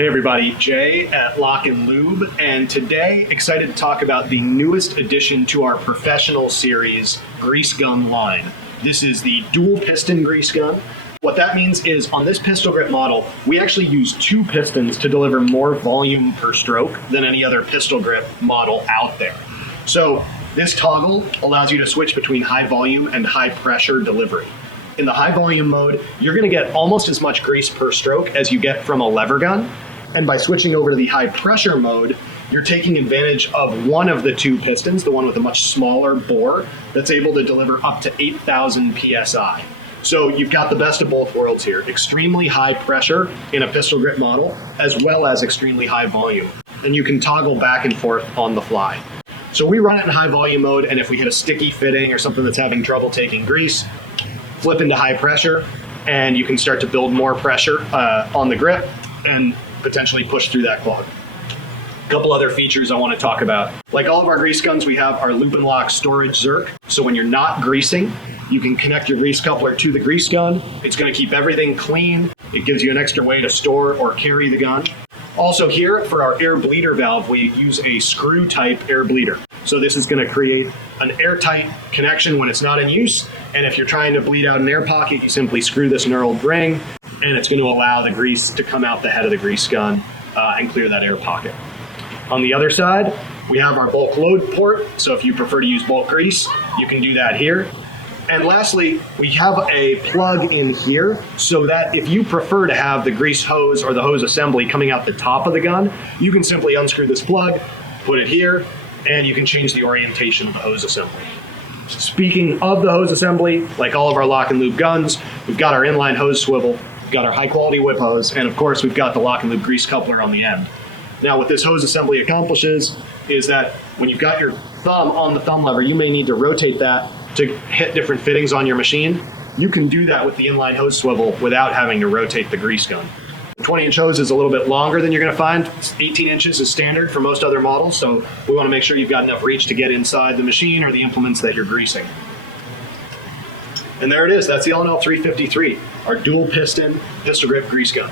Hey everybody, Jay at LockNLube, and today excited to talk about the newest addition to our professional series grease gun line. This is the dual piston grease gun. What that means is on this pistol grip model, we actually use two pistons to deliver more volume per stroke than any other pistol grip model out there. So this toggle allows you to switch between high volume and high pressure delivery. In the high volume mode, you're going to get almost as much grease per stroke as you get from a lever gun. And by switching over to the high pressure mode, you're taking advantage of one of the two pistons, the one with a much smaller bore, that's able to deliver up to 8,000 PSI. So you've got the best of both worlds here. Extremely high pressure in a pistol grip model, as well as extremely high volume. And you can toggle back and forth on the fly. So we run it in high volume mode, and if we hit a sticky fitting or something that's having trouble taking grease, flip into high pressure, and you can start to build more pressure on the grip and potentially push through that clog. A couple other features I want to talk about. Like all of our grease guns, we have our loop and lock storage zerk. So when you're not greasing, you can connect your grease coupler to the grease gun. It's going to keep everything clean. It gives you an extra way to store or carry the gun. Also here, for our air bleeder valve, we use a screw type air bleeder. So this is going to create an airtight connection when it's not in use. And if you're trying to bleed out an air pocket, you simply screw this knurled ring, and it's going to allow the grease to come out the head of the grease gun and clear that air pocket. On the other side, we have our bulk load port. So if you prefer to use bulk grease, you can do that here. And lastly, we have a plug in here so that if you prefer to have the grease hose or the hose assembly coming out the top of the gun, you can simply unscrew this plug, put it here, and you can change the orientation of the hose assembly. Speaking of the hose assembly, like all of our LockNLube guns, we've got our inline hose swivel, we've got our high quality whip hose, and of course we've got the LockNLube Grease Coupler on the end. Now what this hose assembly accomplishes is that when you've got your thumb on the thumb lever, you may need to rotate that to hit different fittings on your machine. You can do that with the inline hose swivel without having to rotate the grease gun. The 20-inch hose is a little bit longer than you're going to find. 18 inches is standard for most other models, so we want to make sure you've got enough reach to get inside the machine or the implements that you're greasing. And there it is. That's the LNL 353, our dual piston pistol grip grease gun.